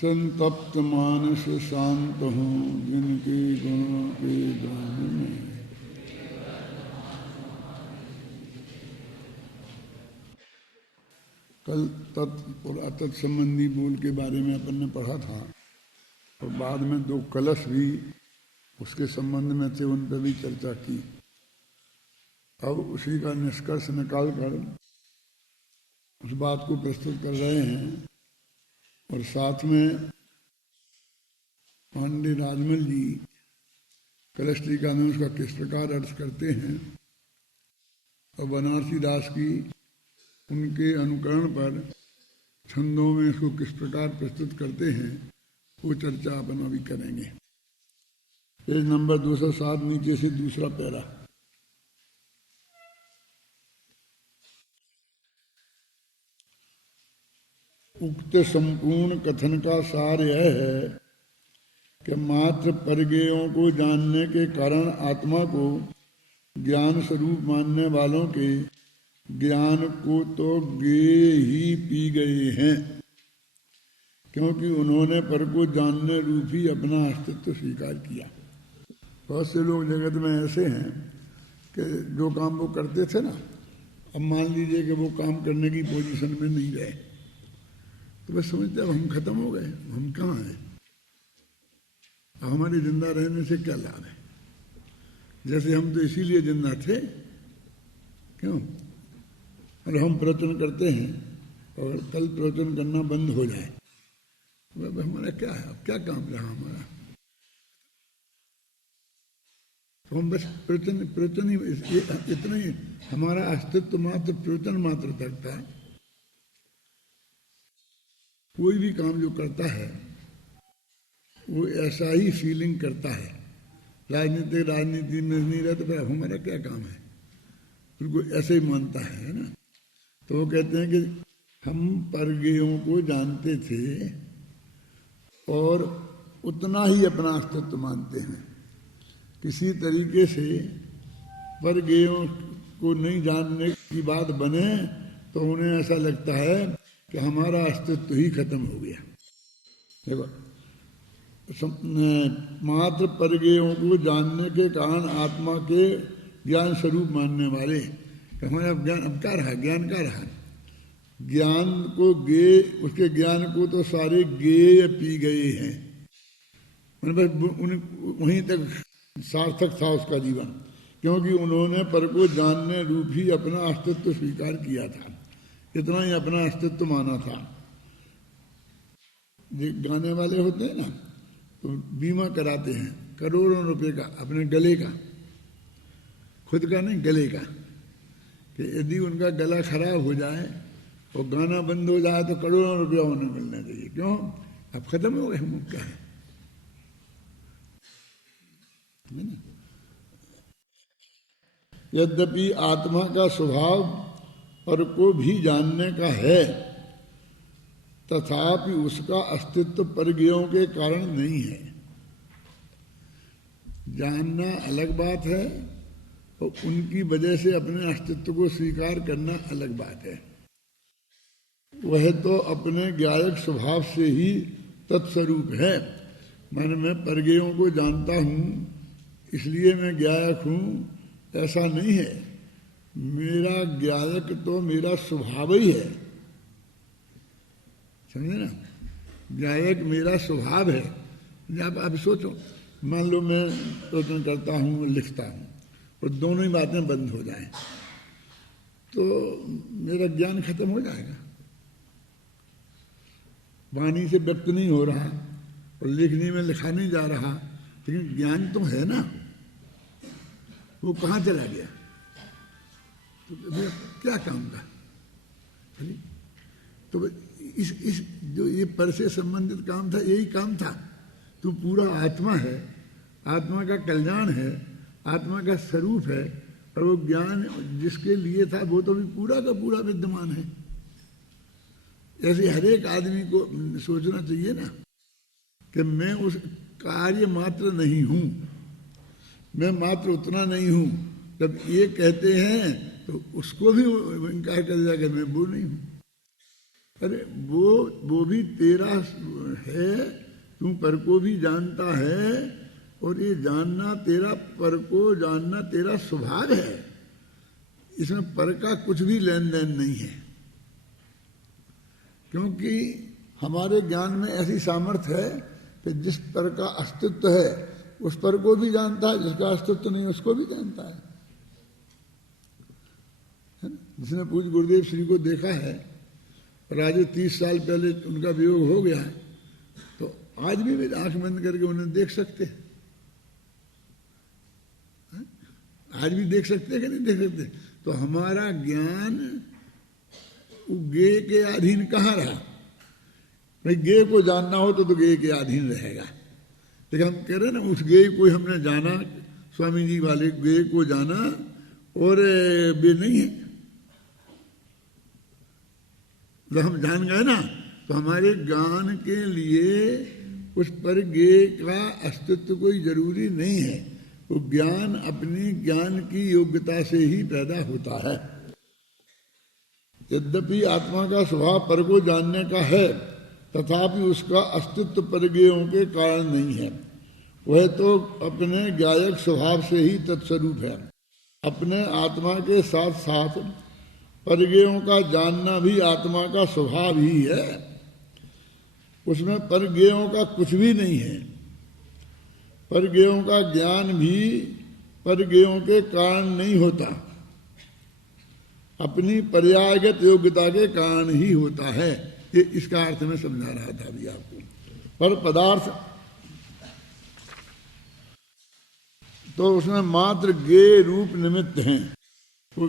संतप्त मानस शांत हूँ जिनके गुणों के गान में। कल तत् संबंधी बोल के बारे में अपन ने पढ़ा था और बाद में दो कलश भी उसके संबंध में थे, उन पर भी चर्चा की। अब उसी का निष्कर्ष निकाल कर उस बात को प्रस्तुत कर रहे हैं और साथ में पांडे राजमल जी कलश टीका में उसका किस प्रकार अर्थ करते हैं और बनारसी दास की उनके अनुकरण पर छंदों में इसको किस प्रकार प्रस्तुत करते हैं, वो चर्चा अपन अभी करेंगे। पेज नंबर 207 नीचे से दूसरा पैरा। उक्त संपूर्ण कथन का सार यह है कि मात्र परगेयों को जानने के कारण आत्मा को ज्ञान स्वरूप मानने वालों के ज्ञान को तो गे ही पी गए हैं, क्योंकि उन्होंने पर को जानने रूप ही अपना अस्तित्व स्वीकार किया। बहुत से लोग जगत में ऐसे हैं कि जो काम वो करते थे ना, अब मान लीजिए कि वो काम करने की पोजीशन में नहीं रहे तो बस समझते अब हम खत्म हो गए, हम कहाँ हैं, अब हमारे जिंदा रहने से क्या लाभ है। जैसे हम तो इसीलिए जिंदा थे, क्यों, और हम प्रवचन करते हैं और कल प्रवचन करना बंद हो जाए तो हमारा क्या है, अब क्या काम रहा हमारा। तो हम बस प्रवचन ही इतना ही, हमारा अस्तित्व मात्र प्रवचन मात्र तक था। कोई भी काम जो करता है वो ऐसा ही फीलिंग करता है। राजनीति में नहीं रहता तो हमारा क्या काम है, बिल्कुल ऐसे ही मानता है ना। तो वो कहते हैं कि हम परगेयों को जानते थे और उतना ही अपना अस्तित्व मानते हैं। किसी तरीके से परगेयों को नहीं जानने की बात बने तो उन्हें ऐसा लगता है कि हमारा अस्तित्व ही खत्म हो गया। देखो, मात्र परगेयों को जानने के कारण आत्मा के ज्ञान स्वरूप मानने वाले, हमारा ज्ञान अब क्या रहा, ज्ञान क्या रहा, ज्ञान को गे, उसके ज्ञान को तो सारे गेय पी गए हैं। मतलब वहीं तक सार्थक था उसका जीवन, क्योंकि उन्होंने पर को जानने रूप ही अपना अस्तित्व स्वीकार किया था, इतना ही अपना अस्तित्व माना था। जो गाने वाले होते हैं ना तो बीमा कराते हैं करोड़ों रुपए का अपने गले का, खुद का नहीं गले का, कि यदि उनका गला खराब हो जाए और गाना बंद हो जाए तो करोड़ों रुपया उन्हें मिलना चाहिए। क्यों, अब खत्म हो गए, हम क्या है ना। यद्यपि आत्मा का स्वभाव पर को भी जानने का है, तथापि उसका अस्तित्व परगेयों के कारण नहीं है। जानना अलग बात है और उनकी वजह से अपने अस्तित्व को स्वीकार करना अलग बात है। वह तो अपने ज्ञायक स्वभाव से ही तत्स्वरूप है। मैं परगेयों को जानता हूँ इसलिए मैं ज्ञायक हूँ, ऐसा नहीं है। मेरा ज्ञायक तो मेरा स्वभाव ही है, समझे ना। ज्ञायक मेरा स्वभाव है। आप सोचो, मान लो मैं प्रवचन करता हूँ, लिखता हूँ और दोनों ही बातें बंद हो जाएं तो मेरा ज्ञान खत्म हो जाएगा। वाणी से व्यक्त नहीं हो रहा और लिखने में लिखा नहीं जा रहा, लेकिन ज्ञान तो है ना, वो कहाँ चला गया, तो क्या काम का। तो इस जो ये पर से संबंधित काम था, यही काम था। तू पूरा आत्मा है, आत्मा का कल्याण है, आत्मा का स्वरूप है, और वो ज्ञान जिसके लिए था वो तो भी पूरा का पूरा विद्यमान है। ऐसे हर एक आदमी को सोचना चाहिए ना कि मैं उस कार्य मात्र नहीं हूँ, मैं मात्र उतना नहीं हूँ। जब ये कहते हैं तो उसको भी इनकार कर जाएगा, मैं वो नहीं हूँ। अरे वो भी तेरा है, तू पर को भी जानता है, और ये जानना तेरा, पर को जानना तेरा स्वभाव है। इसमें पर का कुछ भी लेन देन नहीं है, क्योंकि हमारे ज्ञान में ऐसी सामर्थ्य है कि जिस पर का अस्तित्व है उस पर को भी जानता है, जिसका अस्तित्व नहीं उसको भी जानता है। जिसने पूज्य गुरुदेव श्री को देखा है, और आज 30 साल पहले उनका वियोग हो गया है, तो आज भी वे आंख बंद करके उन्हें देख सकते हैं। आज भी देख सकते हैं कि नहीं देख सकते? तो हमारा ज्ञान गे के अधीन कहाँ रहा? भाई गे को जानना हो तो गे के अधीन रहेगा, लेकिन हम कह रहे ना उस गे को हमने जाना, स्वामी जी वाले गे को जाना, और वे नहीं है। जब हम जान गए ना तो हमारे ज्ञान के लिए उस पर गे का अस्तित्व कोई जरूरी नहीं है। वो ज्ञान अपनी ज्ञान की योग्यता से ही पैदा होता है। यद्यपि आत्मा का स्वभाव पर को जानने का है, तथापि उसका अस्तित्व परगेयों के कारण नहीं है। वह तो अपने ज्ञायक स्वभाव से ही तत्स्वरूप है। अपने आत्मा के साथ साथ परगेयों का जानना भी आत्मा का स्वभाव ही है। उसमें परगेयों का कुछ भी नहीं है। परगेयों का ज्ञान भी परगेयों के कारण नहीं होता, अपनी पर्यायगत योग्यता के कारण ही होता है। ये इसका अर्थ मैं समझा रहा था अभी आपको। पर पदार्थ तो उसमें मात्र गे रूप निमित्त हैं, वो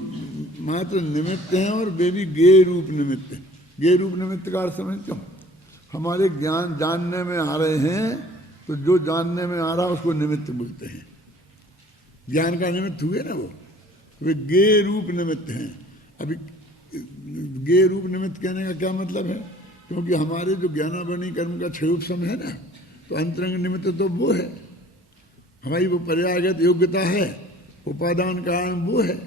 मात्र निमित्त हैं, और वे भी गे रूप निमित्त हैं। गे रूप निमित्त का अर्थ समझते हो? हमारे ज्ञान जानने में आ रहे हैं, तो जो जानने में आ रहा है उसको निमित्त बोलते हैं। ज्ञान का निमित्त हुए ना वो, वे गे रूप निमित्त हैं। अभी गे रूप निमित्त कहने का क्या मतलब है? क्योंकि हमारे जो ज्ञानावरणी कर्म का क्षयोपशम है ना, तो अंतरंग निमित्त तो वो है, हमारी वो पर्यायगत योग्यता है, उपादान कारण वो है।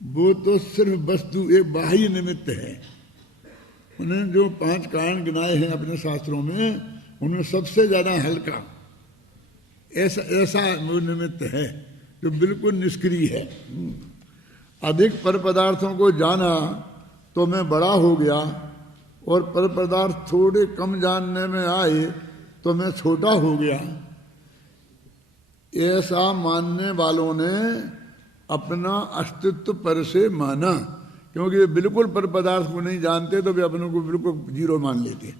वो तो सिर्फ वस्तु एक बाह्य निमित्त है। उन्होंने जो 5 कारण गिनाए हैं अपने शास्त्रों में, उनमें सबसे ज्यादा हल्का ऐसा वो निमित्त है जो बिल्कुल निष्क्रिय है। अधिक पर पदार्थों को जाना तो मैं बड़ा हो गया, और पर पदार्थ थोड़े कम जानने में आए तो मैं छोटा हो गया। ऐसा मानने वालों ने अपना अस्तित्व पर से माना, क्योंकि वे बिल्कुल पर पदार्थ को नहीं जानते तो वे अपने को बिल्कुल जीरो मान लेते।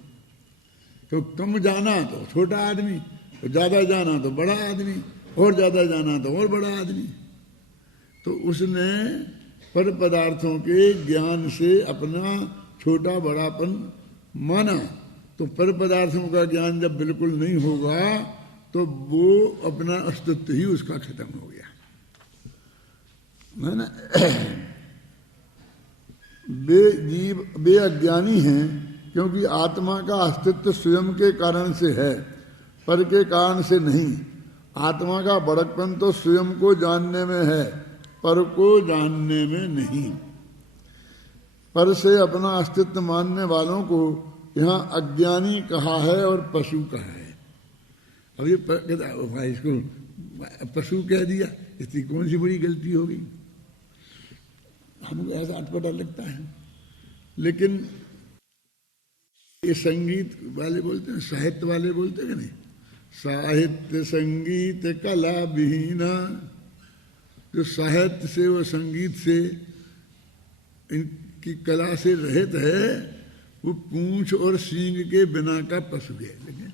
तो कम जाना तो छोटा आदमी, तो ज्यादा जाना तो बड़ा आदमी, और ज्यादा जाना तो और बड़ा आदमी। तो उसने पर पदार्थों के ज्ञान से अपना छोटा बड़ापन माना। तो पर पदार्थों का ज्ञान जब बिल्कुल नहीं होगा तो वो अपना अस्तित्व ही उसका खत्म हो गया, है ना। वे अज्ञानी हैं, क्योंकि आत्मा का अस्तित्व स्वयं के कारण से है, पर के कारण से नहीं। आत्मा का बड़कपन तो स्वयं को जानने में है, पर को जानने में नहीं। पर से अपना अस्तित्व मानने वालों को यहाँ अज्ञानी कहा है और पशु कहा है। अब ये भाई इसको पशु कह दिया, इसकी कौन सी बड़ी गलती होगी? हमको ऐसा अटपटा लगता है। लेकिन ये संगीत वाले बोलते हैं, साहित्य वाले बोलते हैं नहीं, साहित्य संगीत कला विहीना। जो साहित्य से व संगीत से इनकी कला से रहित है, वो पूंछ और सींग के बिना का पशु है। लेकिन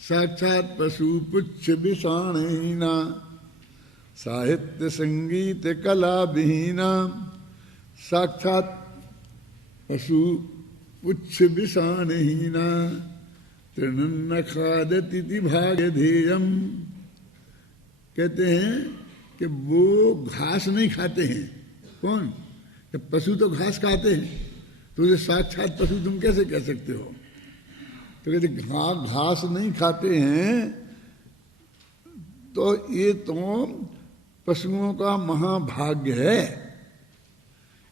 साक्षात पशु पुच्छ विषाणहीना, साहित्य संगीत कला विहीना। साक्षात पशु पुच्छ विषाणहीना, तृणन्न खादति भागधेयम। कहते हैं कि वो घास नहीं खाते हैं। कौन? जब पशु तो घास खाते हैं, तो उसे साक्षात पशु तुम कैसे कह सकते हो? तो कहते घास नहीं खाते हैं, तो ये तो पशुओं का महाभाग्य है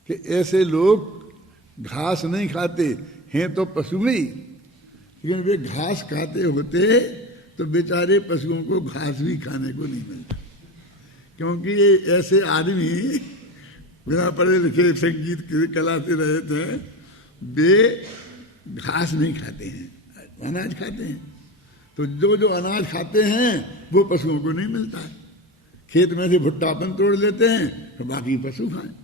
कि ऐसे लोग घास नहीं खाते हैं तो पशु ही, लेकिन वे घास खाते होते तो बेचारे पशुओं को घास भी खाने को नहीं मिलता। क्योंकि ऐसे आदमी बिना पढ़े लिखे संगीत की कला से रहे थे, वे घास नहीं खाते हैं, अनाज खाते हैं। तो जो जो अनाज खाते हैं वो पशुओं को नहीं मिलता है। खेत में से भुट्टा अपन तोड़ लेते हैं तो बाकी पशु खाएं,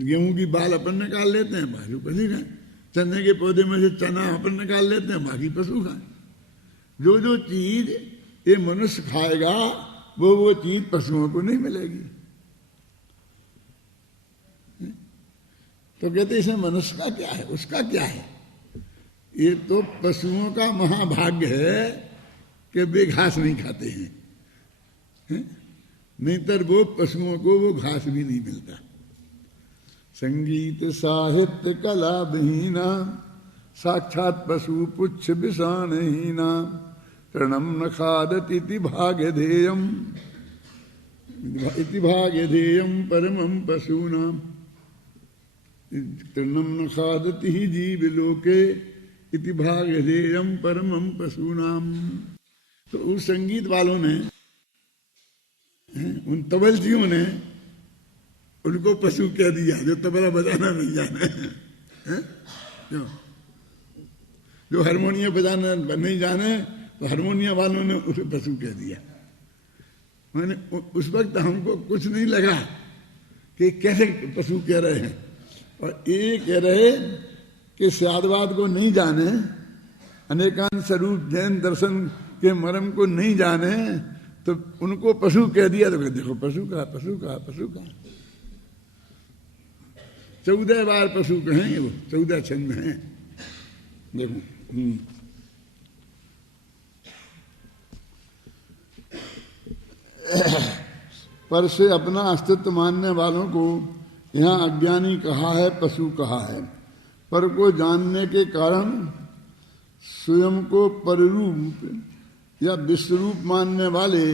गेहूं की बाल अपन निकाल लेते हैं, बाकी पशु खाएं, चने के पौधे में से चना अपन निकाल लेते हैं, बाकी पशु खाएं। जो जो चीज ये मनुष्य खाएगा वो चीज पशुओं को नहीं मिलेगी। तो कहते इसमें मनुष्य का क्या है, उसका क्या है? ये तो पशुओं का महाभाग्य है कि वे घास नहीं खाते हैं, नहीं तर वो पशुओं को वो घास भी नहीं मिलता। संगीत साहित्य कला विहीना साक्षात पशु पुच्छ विषाणहीना तृणम न खादत इति भाग्यधेयम परमं पशूनां तृणम न खादति ही जीव लोके इति भाग्यधेयम परमं पशूनां। तो उस संगीत वालों ने, उन तबलजियों ने उनको पशु कह दिया जो तबला बजाना नहीं जाने, जो हारमोनियम बजाना नहीं जाने तो हारमोनियम वालों ने उसे पशु कह दिया। मैंने उस वक्त हमको कुछ नहीं लगा कि कैसे पशु कह रहे हैं, और ये कह रहे कि स्यादवाद को नहीं जाने, अनेकांत स्वरूप जैन दर्शन के मर्म को नहीं जाने, तो उनको पशु कह दिया। तो देखो पशु का 14 बार पशु कहेंगे, वो 14 छंद हैं। देखो पर से अपना अस्तित्व मानने वालों को यहाँ अज्ञानी कहा है, पशु कहा है। पर को जानने के कारण स्वयं को पररूप या विश्वरूप मानने वाले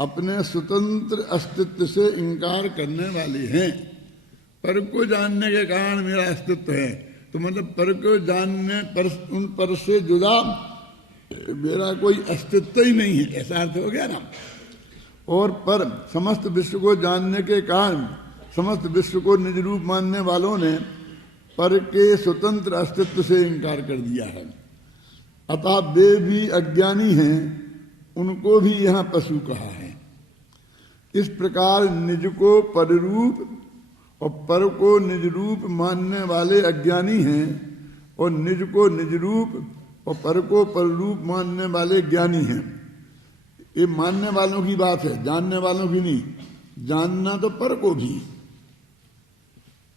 अपने स्वतंत्र अस्तित्व से इनकार करने वाले हैं। पर को जानने के कारण मेरा अस्तित्व है, तो मतलब पर को जानने पर, उन पर से जुदा मेरा कोई अस्तित्व ही नहीं है, ऐसा अर्थ हो गया ना। और पर समस्त विश्व को जानने के कारण समस्त विश्व को निज रूप मानने वालों ने पर के स्वतंत्र अस्तित्व से इनकार कर दिया है। अतः वे भी अज्ञानी हैं, उनको भी यहाँ पशु कहा है। इस प्रकार निज को पररूप और पर को निज रूप मानने वाले अज्ञानी हैं, और निज को निज रूप और पर को पररूप मानने वाले ज्ञानी हैं। ये मानने वालों की बात है, जानने वालों की नहीं। जानना तो पर को भी,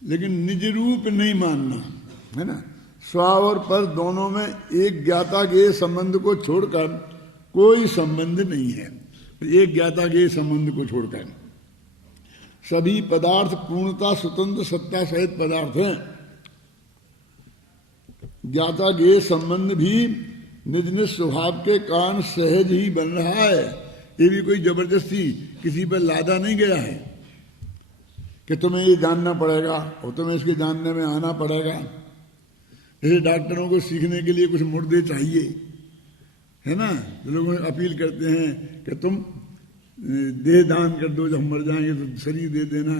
लेकिन निज रूप नहीं मानना, है ना। स्व और पर दोनों में एक ज्ञाता के संबंध को छोड़कर कोई संबंध नहीं है। एक ज्ञाता के संबंध को छोड़कर सभी पदार्थ पूर्णता स्वतंत्र सत्ता सहित पदार्थ हैं। ज्ञाता के संबंध भी निज निज स्वभाव के कारण सहज ही बन रहा है। ये भी कोई जबरदस्ती किसी पर लादा नहीं गया है कि तुम्हें ये जानना पड़ेगा और तुम्हें इसके जानने में आना पड़ेगा। जैसे डॉक्टरों को सीखने के लिए कुछ मुर्दे चाहिए, है ना, तो लोग अपील करते हैं कि तुम देह दान कर दो, जब हम मर जाएंगे तो शरीर दे देना।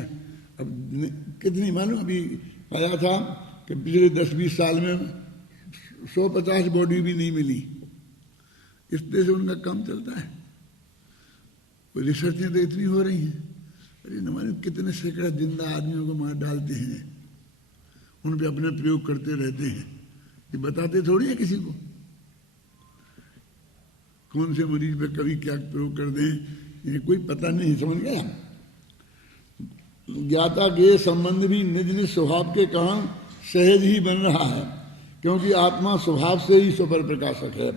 अब कितनी मालूम अभी आया था कि पिछले 10-20 साल में 150 बॉडी भी नहीं मिली। इस तरह से उनका काम चलता है। रिसर्चें तो इतनी हो रही हैं, अरे न मालूम कितने सैकड़ों जिंदा आदमियों को मार डालते हैं, उन पे अपने प्रयोग करते रहते हैं। ये बताते थोड़ी है किसी को कौन से मरीज पे कभी क्या प्रयोग कर दें, ये कोई पता नहीं, समझ गया। ज्ञाता के संबंध भी निज निज स्वभाव के कारण सहज ही बन रहा है, क्योंकि आत्मा स्वभाव से ही स्वपर प्रकाशक है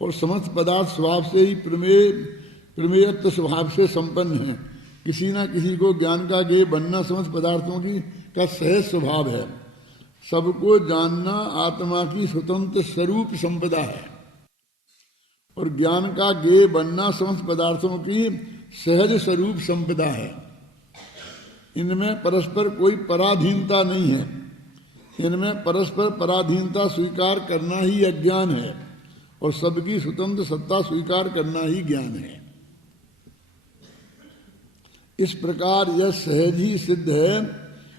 और समस्त पदार्थ स्वभाव से ही प्रमेयत्व स्वभाव से संपन्न है। किसी ना किसी को ज्ञान का ज्ञेय बनना समस्त पदार्थों की का सहज स्वभाव है। सबको जानना आत्मा की स्वतंत्र स्वरूप संपदा है और ज्ञान का ज्ञेय बनना समस्त पदार्थों की सहज स्वरूप संपदा है। इनमें परस्पर कोई पराधीनता नहीं है। इनमें परस्पर पराधीनता स्वीकार करना ही अज्ञान है और सबकी स्वतंत्र सत्ता स्वीकार करना ही ज्ञान है। इस प्रकार यह सहज ही सिद्ध है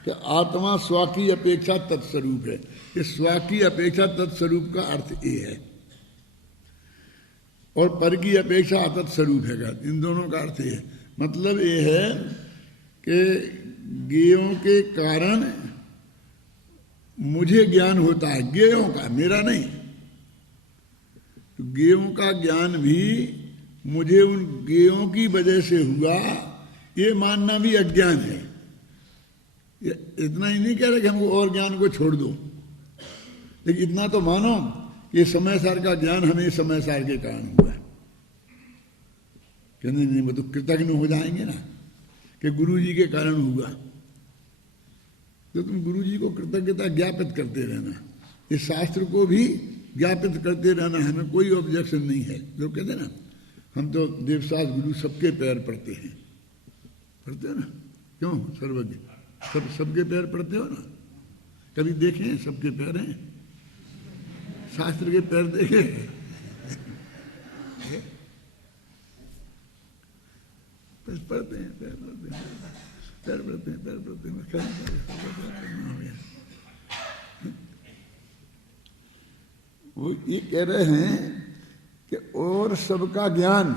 कि आत्मा स्व की अपेक्षा तत्स्वरूप है। इस स्व की अपेक्षा तत्स्वरूप का अर्थ ये है और पर की अपेक्षा अतत्स्वरूप है। इन दोनों का अर्थ ये है। मतलब ये है कि ज्ञेयों के कारण मुझे ज्ञान होता है, ज्ञेयों का, मेरा नहीं। तो ज्ञेयों का ज्ञान भी मुझे उन ज्ञेयों की वजह से हुआ, ये मानना भी अज्ञान है। इतना ही नहीं कह रहे कि हमको और ज्ञान को छोड़ दो, लेकिन इतना तो मानो कि समय सार का ज्ञान हमें समय सार के कारण हुआ है। कहते नहीं, वो तो कृतज्ञ हो जाएंगे ना कि गुरु जी के कारण हुआ। तो तुम गुरु जी को कृतज्ञता ज्ञापित करते रहना, इस शास्त्र को भी ज्ञापित करते रहना, हमें कोई ऑब्जेक्शन नहीं है। लोग कहते ना हम तो देवशास्त्र गुरु सबके पैर पड़ते हैं, पढ़ते हो ना, क्यों? सर्वज्ञ सबके पैर पड़ते हो ना? कभी देखे सबके पैर हैं? शास्त्र के पैर देखे? पढ़ते हैं, पैर पड़ते हैं, पैर पड़ते हैं, पैर पड़ते हैं। वो ये कह रहे हैं कि और सबका ज्ञान,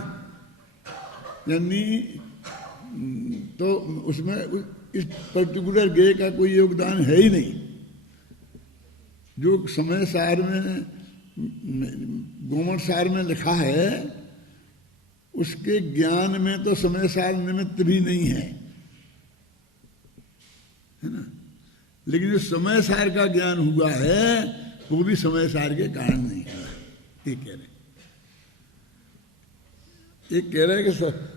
यानी तो उसमें इस पर्टिकुलर गे का कोई योगदान है ही नहीं। जो समय सार में, गोमर सार में लिखा है, उसके ज्ञान में तो समय सार निमित्त भी नहीं है ना। लेकिन जो समय सार का ज्ञान हुआ है वो भी समय सार के कारण नहीं है। ये कह रहे, ये कह रहे कि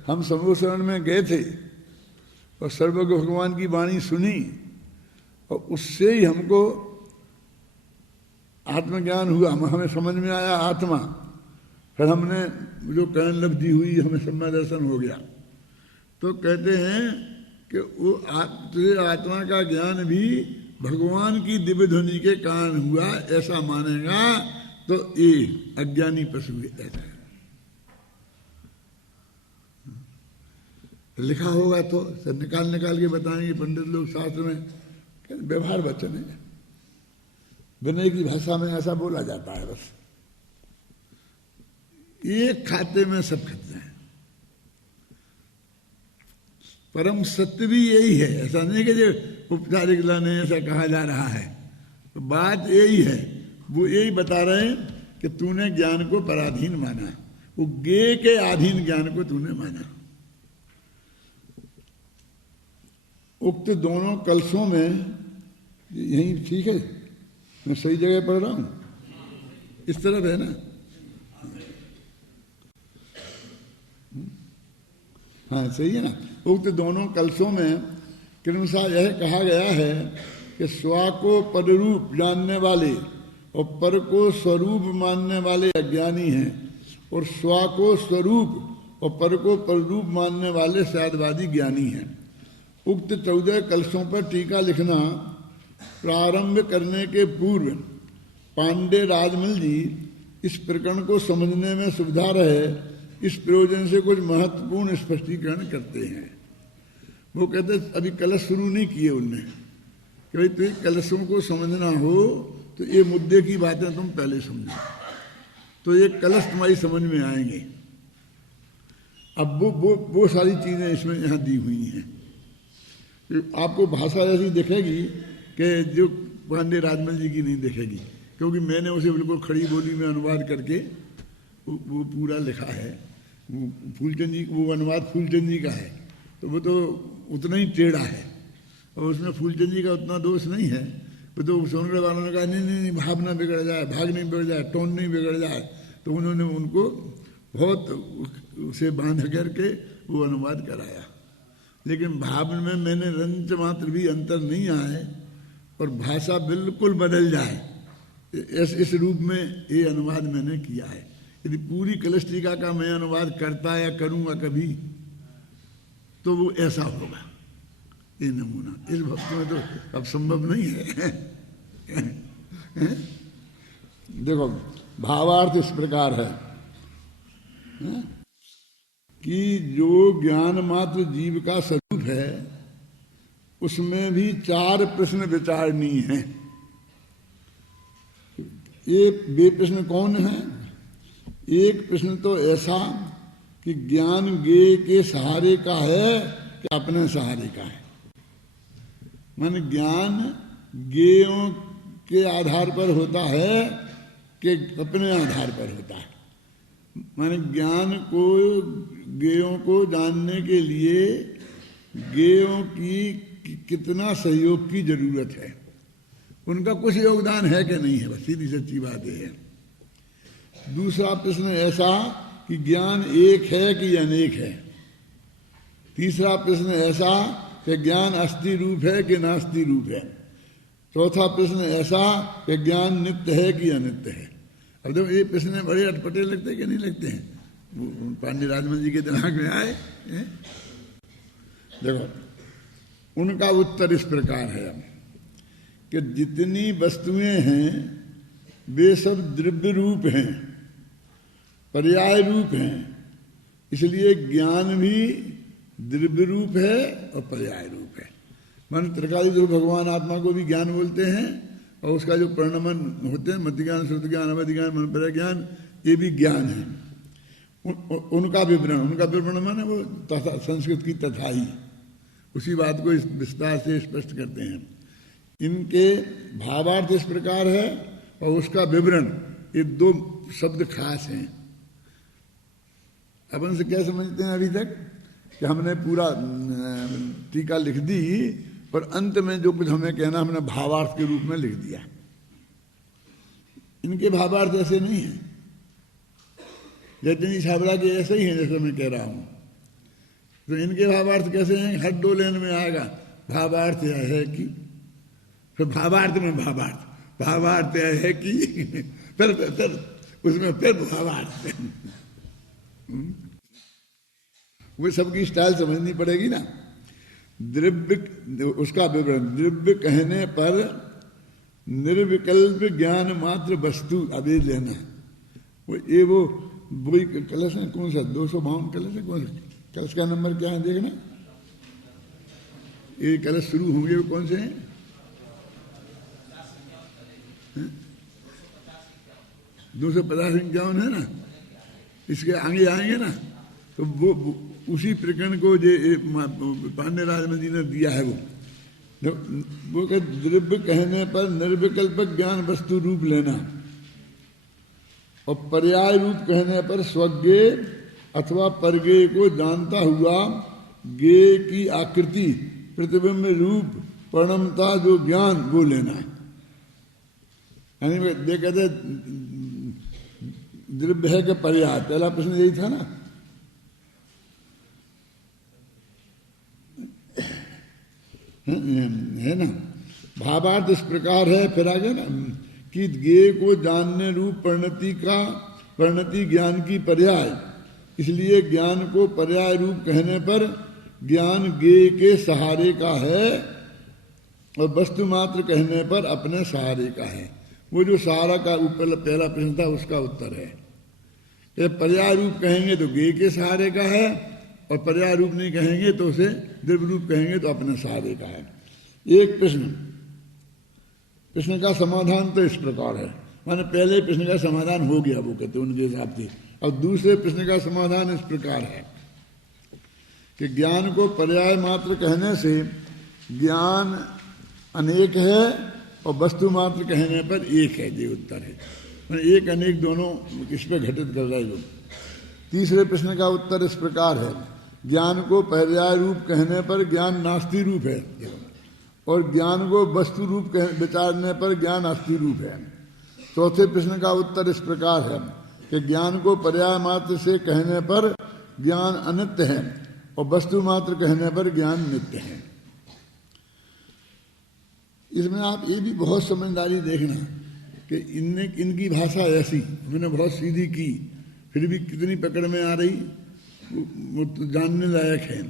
हम समूहशरण में गए थे और सर्वज्ञ भगवान की वाणी सुनी और उससे ही हमको आत्मज्ञान हुआ, हमें समझ में आया आत्मा। फिर हमने जो करण लब्धि हुई, हमें समय दर्शन हो गया। तो कहते हैं कि वो तुझे आत्मा का ज्ञान भी भगवान की दिव्य ध्वनि के कारण हुआ, ऐसा मानेगा तो ये अज्ञानी पशु ऐसा है। लिखा होगा तो सब निकाल के बताएंगे पंडित लोग शास्त्र में, व्यवहार वचन है, विनय की भाषा में ऐसा बोला जाता है। बस एक खाते में सब खाते हैं। परम सत्य भी यही है, ऐसा नहीं कि जो उपचारिक लाने ऐसा कहा जा रहा है। तो बात यही है, वो यही बता रहे हैं कि तूने ज्ञान को पराधीन माना, वो ज्ञेय के अधीन ज्ञान को तूने माना। उक्त दोनों कलशों में, यही ठीक है, मैं सही जगह पढ़ रहा हूं, इस तरफ है ना? हाँ सही है ना। उक्त दोनों कलशों में क्रमशः यह कहा गया है कि स्व को पररूप जानने वाले और पर को स्वरूप मानने वाले अज्ञानी हैं, और स्व को स्वरूप और पर को पररूप मानने वाले शायदवादी ज्ञानी हैं। उक्त 14 कलशों पर टीका लिखना प्रारंभ करने के पूर्व पांडे राजमल जी इस प्रकरण को समझने में सुविधा रहे, इस प्रयोजन से कुछ महत्वपूर्ण स्पष्टीकरण करते हैं। वो कहते अभी कलश शुरू नहीं किए उनने कि भाई तुझे कलशों को समझना हो तो ये मुद्दे की बातें तुम पहले समझो, तो ये कलश तुम्हारी समझ में आएंगे। अब वो सारी चीजें इसमें यहाँ दी हुई हैं। आपको भाषा ऐसी दिखेगी कि जो पांडे राजमल जी की नहीं दिखेगी, क्योंकि मैंने उसे बिल्कुल खड़ी बोली में अनुवाद करके वो पूरा लिखा है। फूलचंद जी, वो अनुवाद फूलचंद जी का है, तो वो तो उतना ही टेढ़ा है और उसमें फूलचंद जी का उतना दोष नहीं है। वो तो सोनगढ़ वालों ने कहा नहीं भाव ना बिगड़ जाए, भाग नहीं बिगड़ जाए, टोन नहीं बिगड़ जाए, तो उन्होंने उनको बहुत उसे बांध करके वो अनुवाद कराया। लेकिन भाव में मैंने रंच मात्र भी अंतर नहीं आए और भाषा बिल्कुल बदल जाए, इस रूप में ये अनुवाद मैंने किया है। यदि पूरी कलश टीका का मैं अनुवाद करता या करूंगा कभी, तो वो ऐसा होगा, ये नमूना। इस भक्त में तो अब संभव नहीं है देखो भावार्थ इस प्रकार है कि जो ज्ञान मात्र जीव का स्वरूप है उसमें भी 4 प्रश्न विचारणीय हैं। ये वे प्रश्न कौन है? एक प्रश्न तो ऐसा कि ज्ञान ज्ञेय के सहारे का है कि अपने सहारे का है। माने ज्ञान ज्ञेयों के आधार पर होता है कि अपने आधार पर होता है। माने ज्ञान को ज्ञेयों को जानने के लिए ज्ञेयों की कितना सहयोग की जरूरत है, उनका कुछ योगदान है कि नहीं है, बस सीधी सच्ची बात है। दूसरा प्रश्न ऐसा कि ज्ञान एक है कि अनेक है। तीसरा प्रश्न ऐसा कि ज्ञान अस्थि रूप है कि नास्ति रूप है। चौथा प्रश्न ऐसा कि ज्ञान नित्य है कि अनित्य है। अब देखो ये प्रश्न बड़े अटपटे लगते हैं कि नहीं लगते हैं? पांडे राजमल जी के दिमाग में आए हैं? देखो उनका उत्तर इस प्रकार है कि जितनी वस्तुएं हैं वे सब द्रव्य रूप हैं, पर्याय रूप हैं, इसलिए ज्ञान भी द्रव्य रूप है और पर्याय रूप है। मान त्रिकाली भगवान आत्मा को भी ज्ञान बोलते हैं और उसका जो परिणमन होते हैं मति ज्ञान, श्रुति ज्ञान, अवधि ज्ञान, मनपर्य ज्ञान, ये भी ज्ञान है। उनका विवरण माने वो तथा संस्कृत की तथाई उसी बात को इस विस्तार से स्पष्ट करते हैं। इनके भावार्थ इस प्रकार है और उसका विवरण, ये 2 शब्द खास हैं। अपन से क्या समझते हैं अभी तक कि हमने पूरा टीका लिख दी पर अंत में जो कुछ हमें कहना हमने भावार्थ के रूप में लिख दिया। इनके भावार्थ ऐसे नहीं है। जैतनी छाबड़ा के ऐसे ही है जैसे मैं कह रहा हूं। तो इनके भावार्थ कैसे हैं? हर 2 लाइन में आएगा भावार्थ यह है कि, फिर भावार्थ में भावार्थ यह है कि, फिर उसमें फिर भावार्थ। वो सबकी स्टाइल समझनी पड़ेगी ना। द्रव्य, उसका विवरण, द्रव्य कहने पर निर्विकल्प ज्ञान मात्र वस्तु अभी लेना। वो वही कलश है। कौन सा 252 कलश है? कौन सा कलश का नंबर क्या है देखना। ये कलश शुरू होंगे वो कौन से हैं? 250 है ना। इसके आगे आएंगे ना तो वो उसी प्रकरण को जो पांडे राजमल जी ने दिया है वो द्रव्य कहने पर निर्विकल्प ज्ञान वस्तु रूप लेना और पर्याय रूप कहने पर स्वज्ञेय अथवा परज्ञेय को जानता हुआ ज्ञेय की आकृति प्रतिबिंब रूप परिणमता जो ज्ञान वो लेना है। यानी कहते द्रव्य है कि पर्याय? पहला प्रश्न यही था ना। है ना। भावार्थ इस प्रकार है, फिर आगे ना कि ज्ञेय को जानने रूप परिणति ज्ञान की पर्याय, इसलिए ज्ञान को पर्याय रूप कहने पर ज्ञान ज्ञेय के सहारे का है और वस्तु मात्र कहने पर अपने सहारे का है। वो जो सहारा का ऊपर पहला प्रश्न था उसका उत्तर है कि पर्याय रूप कहेंगे तो ज्ञेय के सहारे का है और पर्याय रूप नहीं कहेंगे तो उसे द्रव्य रूप कहेंगे तो अपने सहारे का है। एक प्रश्न का समाधान तो इस प्रकार है, माने पहले प्रश्न का समाधान हो गया वो कहते उनके हिसाब से। और दूसरे प्रश्न का समाधान इस प्रकार है कि ज्ञान को पर्याय मात्र कहने से ज्ञान अनेक है और वस्तु मात्र कहने पर एक है। ये उत्तर है। एक अनेक दोनों इस पर घटित कर रहा है। तीसरे प्रश्न का उत्तर इस प्रकार है, ज्ञान को पर्याय रूप कहने पर ज्ञान नास्ति रूप है और ज्ञान को वस्तु रूप विचारने पर ज्ञान अस्थि रूप है। चौथे प्रश्न का उत्तर इस प्रकार है कि ज्ञान को पर्याय मात्र से कहने पर ज्ञान अनित्य है और वस्तु मात्र कहने पर ज्ञान नित्य है। इसमें आप ये भी बहुत समझदारी देखना कि इनकी भाषा ऐसी मैंने बहुत सीधी की, फिर भी कितनी पकड़ में आ रही वो तो जानने लायक है।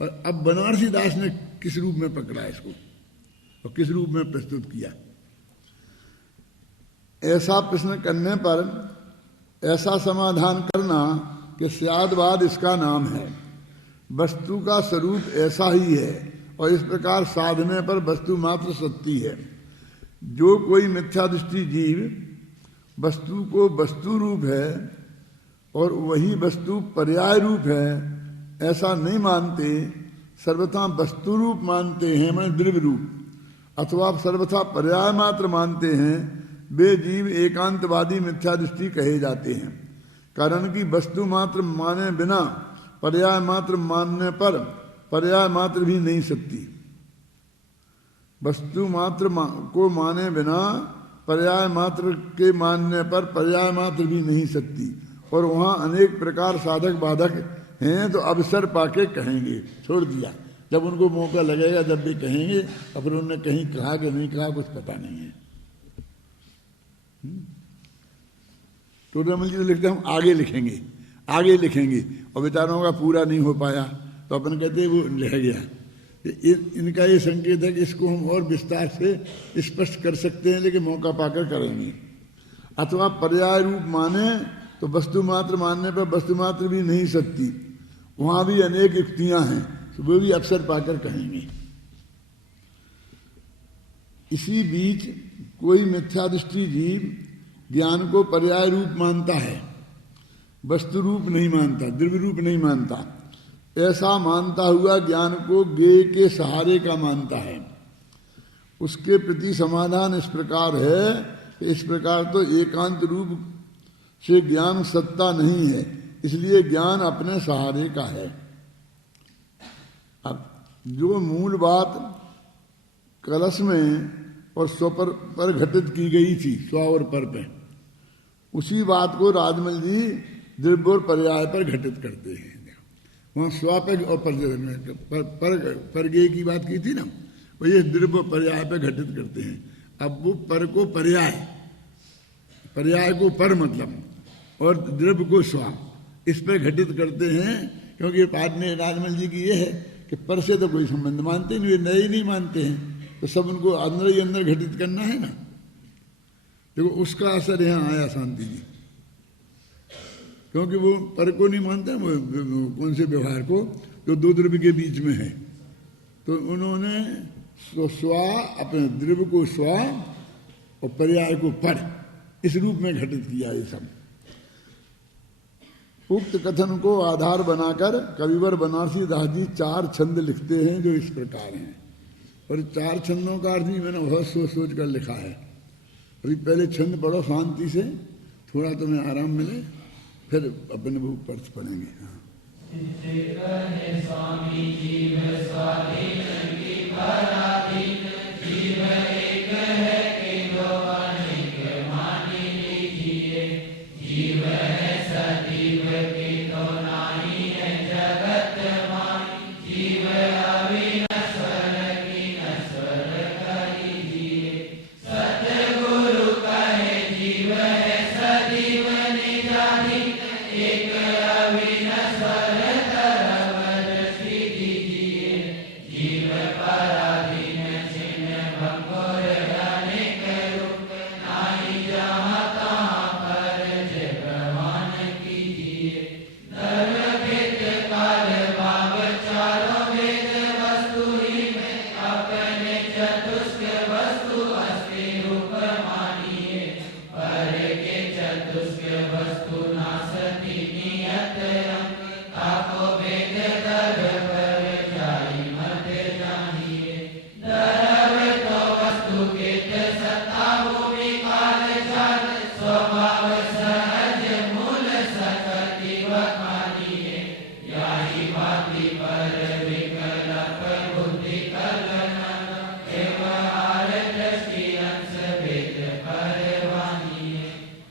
और अब बनारसी दास ने किस रूप में पकड़ा इसको और किस रूप में प्रस्तुत किया। ऐसा प्रश्न करने पर ऐसा समाधान करना कि स्यादवाद इसका नाम है। वस्तु का स्वरूप ऐसा ही है और इस प्रकार साधने पर वस्तु मात्र सत्य है। जो कोई मिथ्या दृष्टि जीव वस्तु को वस्तु रूप है और वही वस्तु पर्याय रूप है ऐसा नहीं मानते, सर्वथा वस्तु रूप मानते हैं, मैं द्रव्य रूप, अथवा सर्वथा पर्याय मात्र मानते हैं, वे जीव एकांतवादी मिथ्या दृष्टि कहे जाते हैं। कारण कि वस्तु मात्र माने बिना पर्याय मात्र मानने पर पर्याय मात्र भी नहीं सकती। वस्तु मात्र को माने बिना पर्याय मात्र के मानने पर पर्याय मात्र भी नहीं सकती। और वहाँ अनेक प्रकार साधक बाधक हैं तो अवसर पाके कहेंगे, छोड़ दिया। जब उनको मौका लगेगा जब भी कहेंगे, और फिर उन्होंने कहीं कहा कि नहीं कहा कुछ पता नहीं है। टोटल जी तो लिखते हम आगे लिखेंगे और बेचारों का पूरा नहीं हो पाया तो अपन कहते वो रह गया। इनका ये संकेत है कि इसको हम और विस्तार से स्पष्ट कर सकते हैं, लेकिन मौका पाकर करेंगे। अथवा पर्याय रूप माने तो वस्तु मात्र मानने पर वस्तु मात्र भी नहीं सकती, वहां भी अनेक युक्तियां हैं, तो वो भी अवसर पाकर कहेंगे। इसी बीच कोई मिथ्या दृष्टि जीव ज्ञान को पर्याय रूप मानता है, वस्तु रूप नहीं मानता, द्रव्य रूप नहीं मानता। ऐसा मानता हुआ ज्ञान को ज्ञेय के सहारे का मानता है। उसके प्रति समाधान इस प्रकार है कि इस प्रकार तो एकांत रूप से ज्ञान सत्ता नहीं है, इसलिए ज्ञान अपने सहारे का है। अब जो मूल बात कलश में और स्वर पर घटित की गई थी, स्व और पर पे, उसी बात को राजमल जी द्रव्य और पर्याय पर घटित करते हैं। वहाँ स्व पे और पर गे की बात की थी ना, वो ये द्रव्य पर्याय पर घटित करते हैं। अब वो पर को पर्याय को पर मतलब और द्रव्य को स्व, इस पर घटित करते हैं। क्योंकि बात में राजमल जी की ये है कि पर से तो कोई संबंध मानते नहीं, वे नए नहीं मानते हैं, तो सब उनको अंदर ही अंदर घटित करना है ना। देखो उसका असर यहाँ आया शांति जी, क्योंकि वो पर को नहीं मानते, वो कौन से व्यवहार को जो दो द्रव्य के बीच में है, तो उन्होंने स्व अपने द्रव्य को स्व और पर्याय को पर इस रूप में घटित किया। ये सब उक्त कथन को आधार बनाकर कविवर बनारसी दास जी 4 छंद लिखते हैं जो इस प्रकार हैं। और 4 छंदों का अर्थ भी मैंने बहुत सोच कर लिखा है। अभी पहले छंद पढ़ो शांति से, थोड़ा तुम्हें आराम मिले, फिर अपने वो अर्थ पढ़ेंगे। हाँ। स्वामी जीव स्वाधीन की पराधीन, जीव एक है किंतु अनेक मानी लीजिए, जीव है सजीव किंतु नाही है जगत मानी, जीव अविनश्वर की नश्वर करीजिए, सतगुरु कहे जीव है सजीव निजाधीन, एक अविनश्वर तरव दृष्टि दीजिए, जीव पराधीन छिन्न भंगुर अनेक रूप, नाही जहाँ तहाँ पर जय प्रमाण कीजिए, धर्मभित काल भाव चारों वेद वस्तु ही में, अपने चतुष्क वस्तु अस्थि रूप मानिए, पर के चतुष्क वस्तु